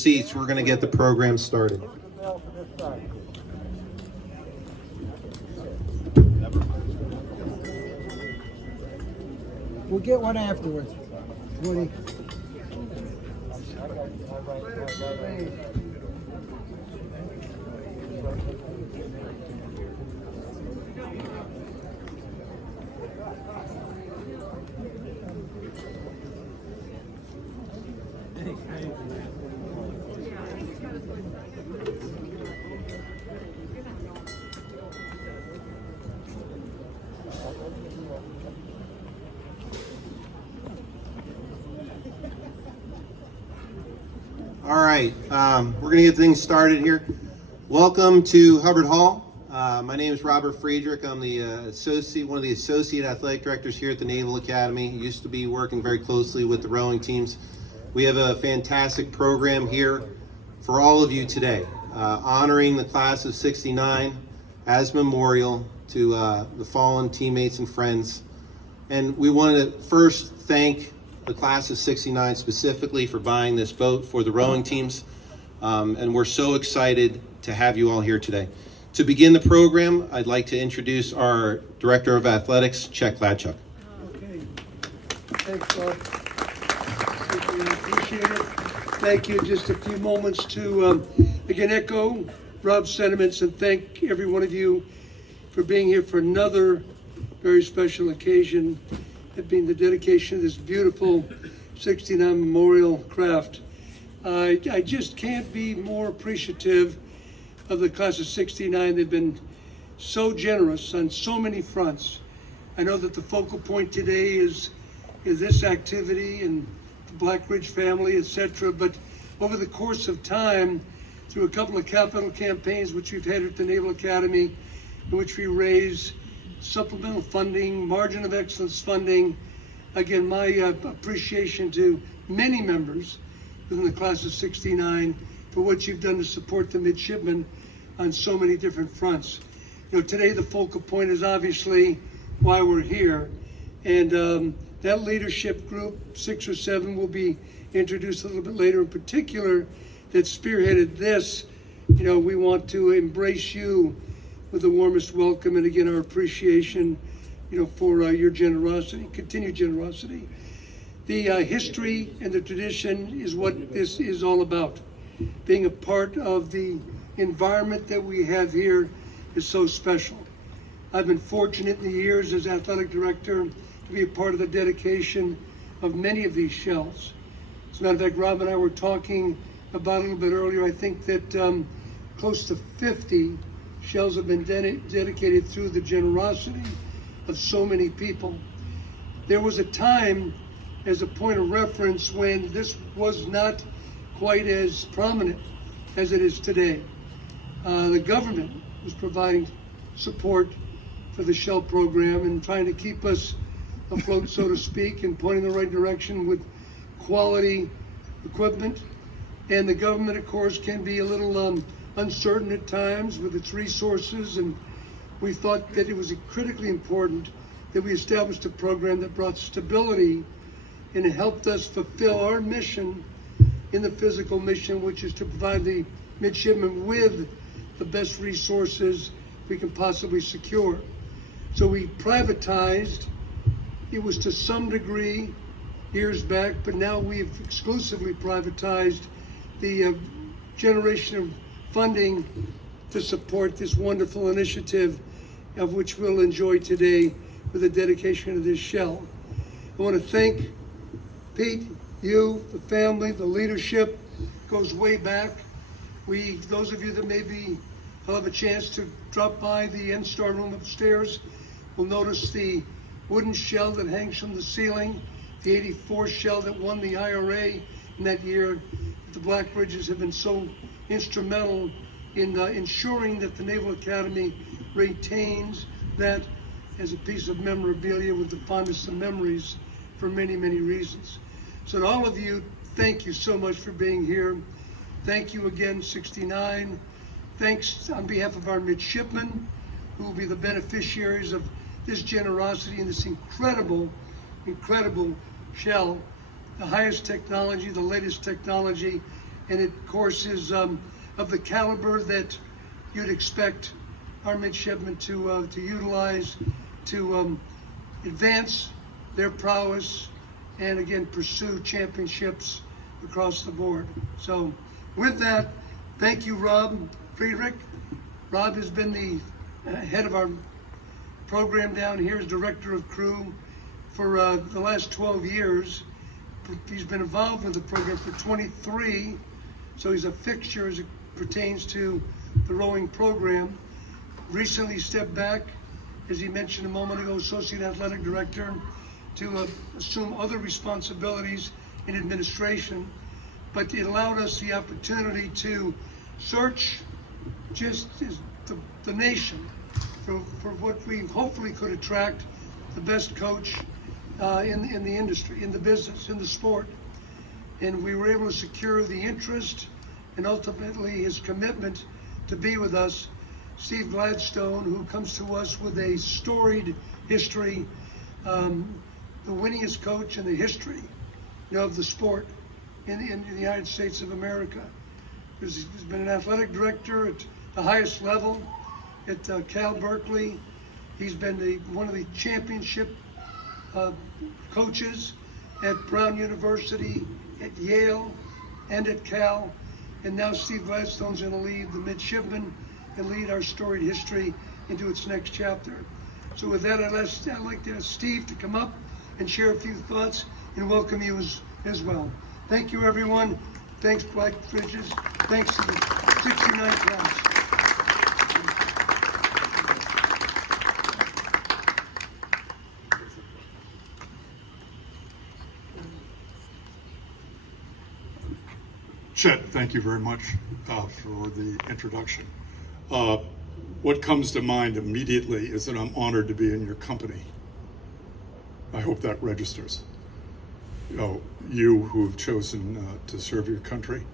Seats, we're going to get the program started. We'll get one afterwards. Woody. All right, we're going to get things started here. Welcome to Hubbard Hall. My name is Robert Friedrich. I'm the one of the associate athletic directors here at the Naval Academy. Used to be working very closely with the rowing teams. We have a fantastic program here for all of you today, honoring the class of '69 as memorial to the fallen teammates and friends. And we want to first thank the class of '69 specifically for buying this boat for the rowing teams. And we're so excited to have you all here today. To begin the program, I'd like to introduce our Director of Athletics, Chuck Gladchuk. Okay. Thanks, Bob. We appreciate it. Thank you. Just a few moments to, again, echo Rob's sentiments and thank every one of you for being here for another very special occasion, it being the dedication of this beautiful '69 memorial craft. I just can't be more appreciative of the class of '69. They've been so generous on so many fronts. I know that the focal point today is this activity and the Black Ridge family, etc. But over the course of time, through a couple of capital campaigns which we've had at the Naval Academy, in which we raise supplemental funding, margin of excellence funding. Again, my appreciation to many members within the class of '69 for what you've done to support the midshipmen on so many different fronts. You know, today the focal point is obviously why we're here, and that leadership group, 6 or 7, will be introduced a little bit later. In particular, that spearheaded this. You know, we want to embrace you with the warmest welcome, and again, our appreciation, you know, for your generosity, continued generosity. The history and the tradition is what this is all about. Being a part of the environment that we have here is so special. I've been fortunate in the years as athletic director to be a part of the dedication of many of these shells. As a matter of fact, Rob and I were talking about a little bit earlier. I think that close to 50 shells have been dedicated through the generosity of so many people. There was a time, as a point of reference, when this was not quite as prominent as it is today. The government was providing support for the shell program and trying to keep us afloat, so to speak, and pointing in the right direction with quality equipment. And the government, of course, can be a little uncertain at times with its resources, and we thought that it was critically important that we established a program that brought stability and it helped us fulfill our mission in the physical mission, which is to provide the midshipmen with the best resources we can possibly secure. So we privatized. It was to some degree years back, but now we've exclusively privatized the generation of funding to support this wonderful initiative, of which we'll enjoy today with the dedication of this shell. I want to thank Pete, you, the family, the leadership. Goes way back. Those of you that maybe will have a chance to drop by the N-Star room upstairs will notice the wooden shell that hangs from the ceiling, the '84 shell that won the IRA in that year. The Black Ridges have been so instrumental in ensuring that the Naval Academy retains that as a piece of memorabilia with the fondest of memories for many, many reasons. So to all of you, thank you so much for being here. Thank you again, '69. Thanks on behalf of our midshipmen, who will be the beneficiaries of this generosity and this incredible shell, the highest technology, the latest technology, and it, of course, is of the caliber that you'd expect our midshipmen to utilize to advance their prowess and again pursue championships across the board. So with that, thank you, Rob Friedrich. Rob has been the head of our program down here as director of crew for the last 12 years. He's been involved with the program for 23, so he's a fixture as it pertains to the rowing program. Recently stepped back, as he mentioned a moment ago, associate athletic director, to assume other responsibilities in administration. But it allowed us the opportunity to search just as the nation for what we hopefully could attract the best coach in the industry, in the business, in the sport. And we were able to secure the interest and ultimately his commitment to be with us. Steve Gladstone, who comes to us with a storied history, the winningest coach in the history of the sport in the United States of America. He's been an athletic director at the highest level at Cal Berkeley. He's been one of the championship coaches at Brown University, at Yale, and at Cal. And now Steve Gladstone's going to lead the midshipmen and lead our storied history into its next chapter. So with that, I'd like to ask Steve to come up and share a few thoughts and welcome you as well. Thank you, everyone. Thanks, Black Bridges. Thanks to the 69 class. Chet, thank you very much for the introduction. What comes to mind immediately is that I'm honored to be in your company. I hope that registers. You who have chosen to serve your country,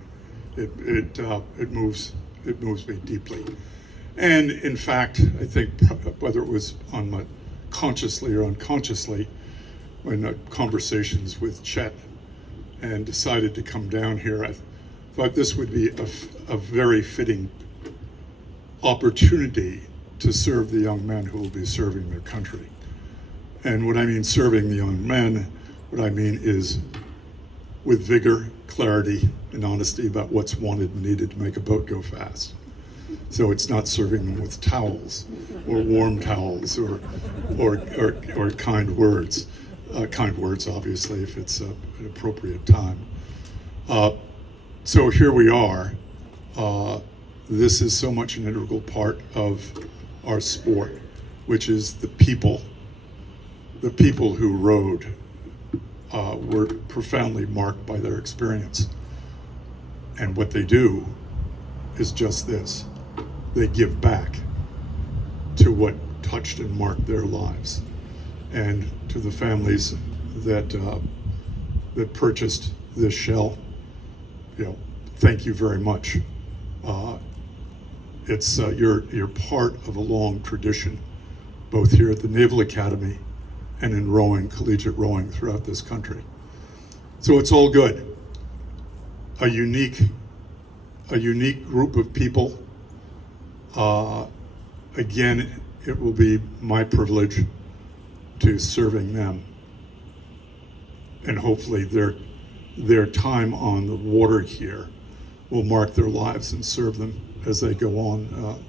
it moves me deeply. And in fact, I think whether it was consciously or unconsciously, when conversations with Chet and decided to come down here, I thought this would be a very fitting opportunity to serve the young men who will be serving their country. And when I mean serving the young men, what I mean is with vigor, clarity, and honesty about what's wanted and needed to make a boat go fast. So it's not serving them with towels or warm towels or kind words. Kind words, obviously, if it's an appropriate time. So here we are. This is so much an integral part of our sport, which is the people. The people who rowed were profoundly marked by their experience. And what they do is just this. They give back to what touched and marked their lives. And to the families that purchased this shell, thank you very much. You're part of a long tradition, both here at the Naval Academy and in rowing, collegiate rowing throughout this country. So it's all good. A unique group of people. Again, it will be my privilege to serving them, and hopefully their time on the water here will mark their lives and serve them as they go on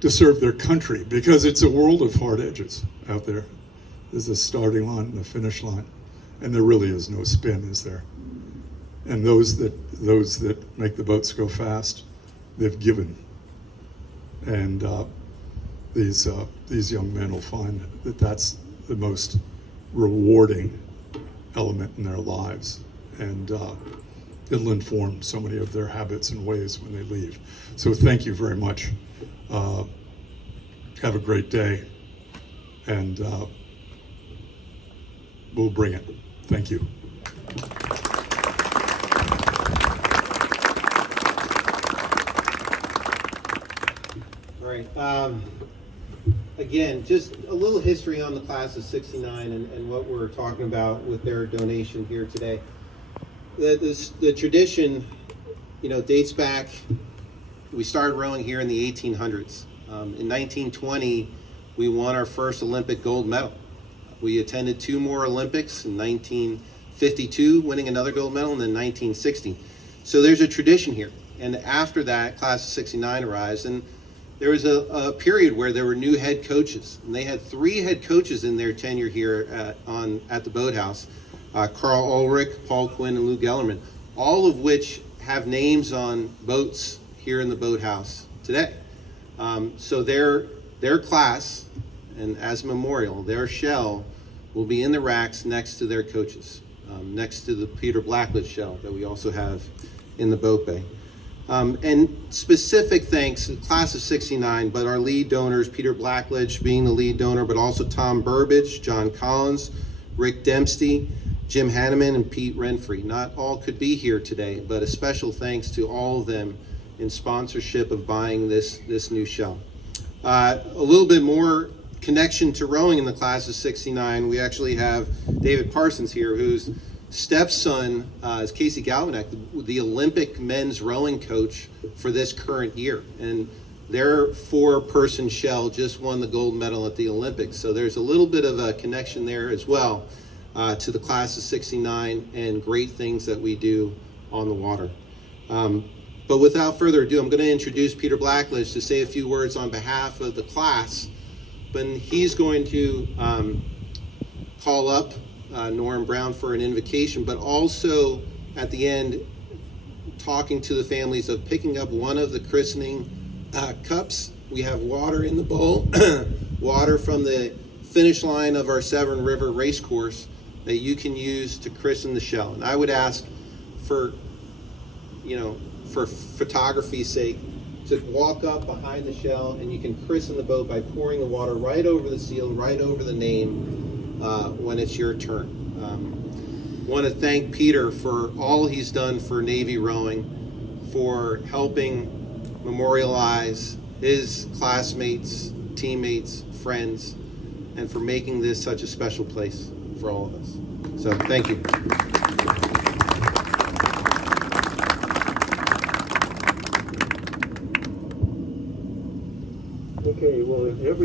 to serve their country, because it's a world of hard edges out there. There's a starting line and a finish line, and there really is no spin, is there? And those that make the boats go fast, they've given. And these young men will find that that's the most rewarding element in their lives, and it'll inform so many of their habits and ways when they leave. So thank you very much. Have a great day, and we'll bring it. Thank you. All right. Again, just a little history on the class of '69 and what we're talking about with their donation here today. The tradition dates back, we started rowing here in the 1800s. In 1920, we won our first Olympic gold medal. We attended 2 more Olympics in 1952, winning another gold medal, and then 1960. So there's a tradition here. And after that, class of 69 arrives, and there was a period where there were new head coaches. And they had 3 head coaches in their tenure here at the boathouse. Carl Ulrich, Paul Quinn, and Lou Gellerman, all of which have names on boats here in the boathouse today. So their class, and as a memorial, their shell will be in the racks next to their coaches, next to the Peter Blackledge shell that we also have in the boat bay. And specific thanks to the class of 69, but our lead donors, Peter Blackledge being the lead donor, but also Tom Burbage, John Collins, Rick Dempsey, Jim Hanneman, and Pete Renfrey. Not all could be here today, but a special thanks to all of them in sponsorship of buying this new shell. A little bit more connection to rowing in the class of 69. We actually have David Parsons here, whose stepson is Casey Galvanick, the Olympic men's rowing coach for this current year. And their 4-person shell just won the gold medal at the Olympics. So there's a little bit of a connection there as well to the class of 69 and great things that we do on the water. But without further ado, I'm going to introduce Peter Blackledge to say a few words on behalf of the class. But he's going to call up Norm Brown for an invocation, but also at the end talking to the families of picking up one of the christening cups. We have water in the bowl, water from the finish line of our Severn River race course that you can use to christen the shell. And I would ask for photography's sake, to walk up behind the shell and you can christen the boat by pouring the water right over the seal, right over the name when it's your turn. Want to thank Peter for all he's done for Navy rowing, for helping memorialize his classmates, teammates, friends, and for making this such a special place for all of us. So thank you. Okay, well, every